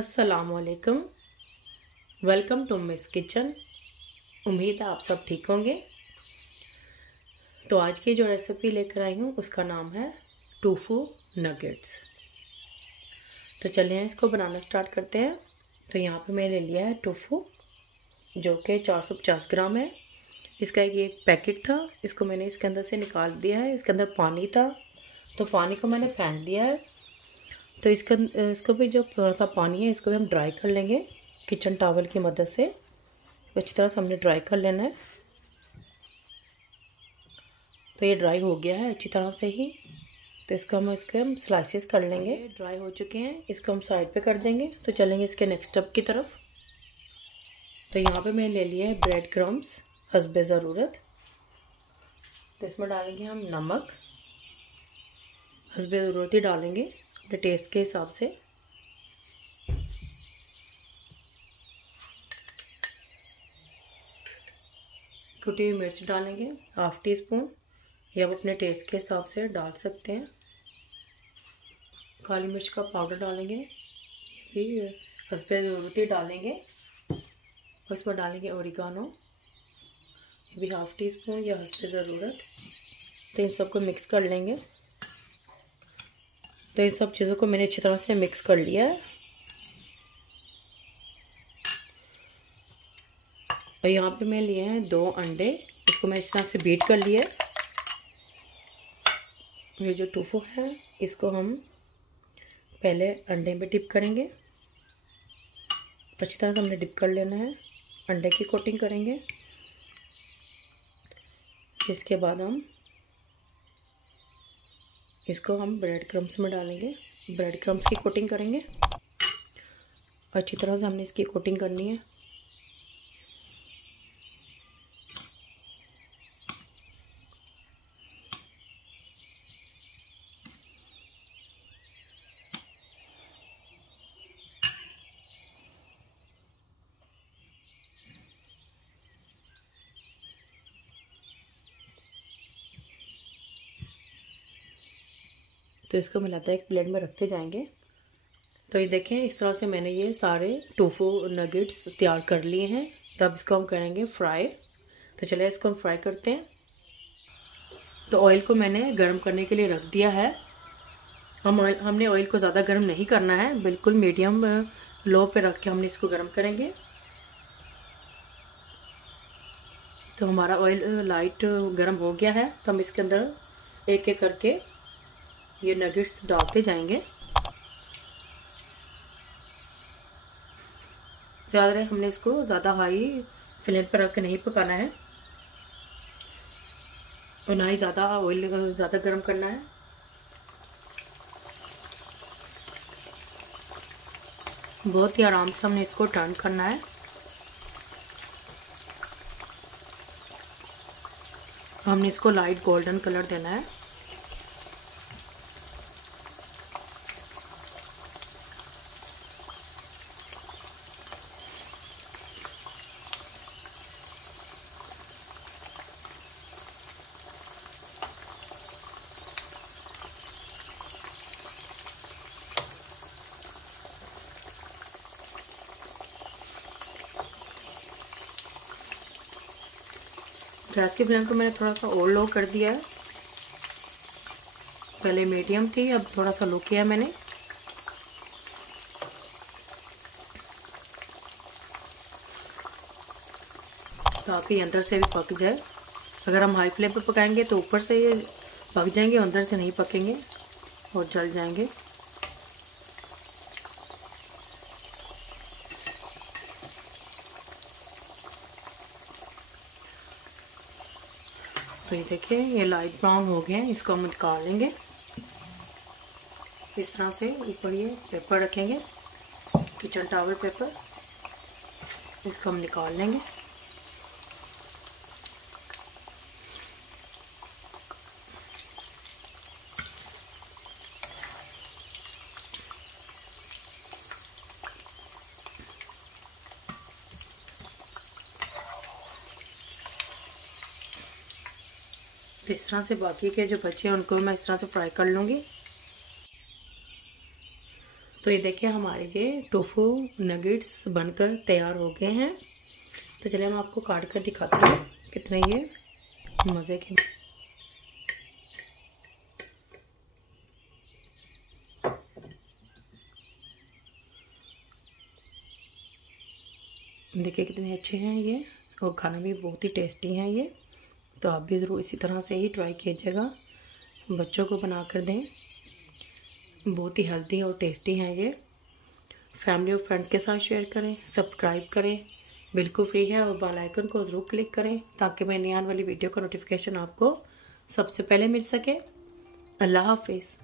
अस्सलामुअलैकुम। Welcome to miss kitchen. उम्मीद है आप सब ठीक होंगे। तो आज की जो रेसिपी लेकर आई हूँ उसका नाम है टोफू नगेट्स। तो चलिए इसको बनाना स्टार्ट करते हैं। तो यहाँ पे मैंने लिया है टोफू जो कि 450 ग्राम है। इसका एक पैकेट था, इसको मैंने इसके अंदर से निकाल दिया है। इसके अंदर पानी था तो पानी को मैंने फेंक दिया है। तो इसको भी जो थोड़ा सा पानी है इसको भी हम ड्राई कर लेंगे किचन टॉवल की मदद से। अच्छी तरह से हमने ड्राई कर लेना है। तो ये ड्राई हो गया है अच्छी तरह से ही। तो इसको हम स्लाइसेस कर लेंगे। ड्राई हो चुके हैं, इसको हम साइड पे कर देंगे। तो चलेंगे इसके नेक्स्ट स्टेप की तरफ। तो यहाँ पे मैंने ले लिया है ब्रेड क्रम्स हस्बे ज़रूरत। तो इसमें डालेंगे हम नमक, हस्बे ज़रूरत ही डालेंगे अपने टेस्ट के हिसाब से। कुटी हुई मिर्च डालेंगे 1/2 टीस्पून, या आप अपने टेस्ट के हिसाब से डाल सकते हैं। काली मिर्च का पाउडर डालेंगे, ये हस्बे ज़रूरत ही डालेंगे। और इसमें डालेंगे ओरिगानो, ये भी 1/2 टीस्पून या हस्बे ज़रूरत। तो इन सबको मिक्स कर लेंगे। तो इन सब चीज़ों को मैंने अच्छी तरह से मिक्स कर लिया है। और यहाँ पे मैं लिए हैं 2 अंडे, इसको मैं इस तरह से बीट कर लिया है। ये जो टोफू है इसको हम पहले अंडे में डिप करेंगे। अच्छी तरह से हमने डिप कर लेना है, अंडे की कोटिंग करेंगे। इसके बाद इसको हम ब्रेड क्रम्स में डालेंगे, ब्रेड क्रम्स की कोटिंग करेंगे। अच्छी तरह से हमने इसकी कोटिंग करनी है। तो इसको मिलाते हैं, एक प्लेट में रखते जाएंगे। तो ये देखें, इस तरह से मैंने ये सारे टोफू नगेट्स तैयार कर लिए हैं। तो अब इसको हम करेंगे फ्राई। तो चलिए इसको हम फ्राई करते हैं। तो ऑयल को मैंने गर्म करने के लिए रख दिया है। हमने ऑयल को ज़्यादा गर्म नहीं करना है, बिल्कुल मीडियम लो पे रख के हमने इसको गर्म करेंगे। तो हमारा ऑयल लाइट गर्म हो गया है। तो हम इसके अंदर एक एक करके ये नगेट्स डालते जाएंगे। ज़्यादा हमने इसको ज़्यादा हाई फ्लेम पर रख के नहीं पकाना है और ना ही ज़्यादा ऑयल ज़्यादा गर्म करना है। बहुत ही आराम से हमने इसको टर्न करना है। हमने इसको लाइट गोल्डन कलर देना है। गैस की फ्लेम को मैंने थोड़ा सा और लो कर दिया है। पहले मीडियम थी, अब थोड़ा सा लो किया मैंने। ताकि अंदर से भी पक जाए। अगर हम हाई फ्लेम पर पकाएंगे तो ऊपर से ये पक जाएंगे, अंदर से नहीं पकेंगे और जल जाएंगे। तो ये देखिए, ये लाइट ब्राउन हो गए हैं। इसको हम निकाल लेंगे। इस तरह से ऊपर ये पेपर रखेंगे, किचन टॉवल पेपर। इसको हम निकाल लेंगे। इस तरह से बाकी के जो बचे हैं उनको मैं इस तरह से फ्राई कर लूँगी। तो ये देखिए हमारे ये टोफू नगेट्स बनकर तैयार हो गए हैं। तो चलिए हम आपको काट कर दिखाते हैं कितने ये मज़े के। देखिए कितने अच्छे हैं ये, और खाना भी बहुत ही टेस्टी हैं ये। तो आप भी ज़रूर इसी तरह से ही ट्राई कीजिएगा, बच्चों को बना कर दें। बहुत ही हेल्दी और टेस्टी हैं ये। फैमिली और फ्रेंड के साथ शेयर करें, सब्सक्राइब करें, बिल्कुल फ्री है। और बेल आइकन को ज़रूर क्लिक करें ताकि मेरी आने वाली वीडियो का नोटिफिकेशन आपको सबसे पहले मिल सके। अल्लाह हाफिज़।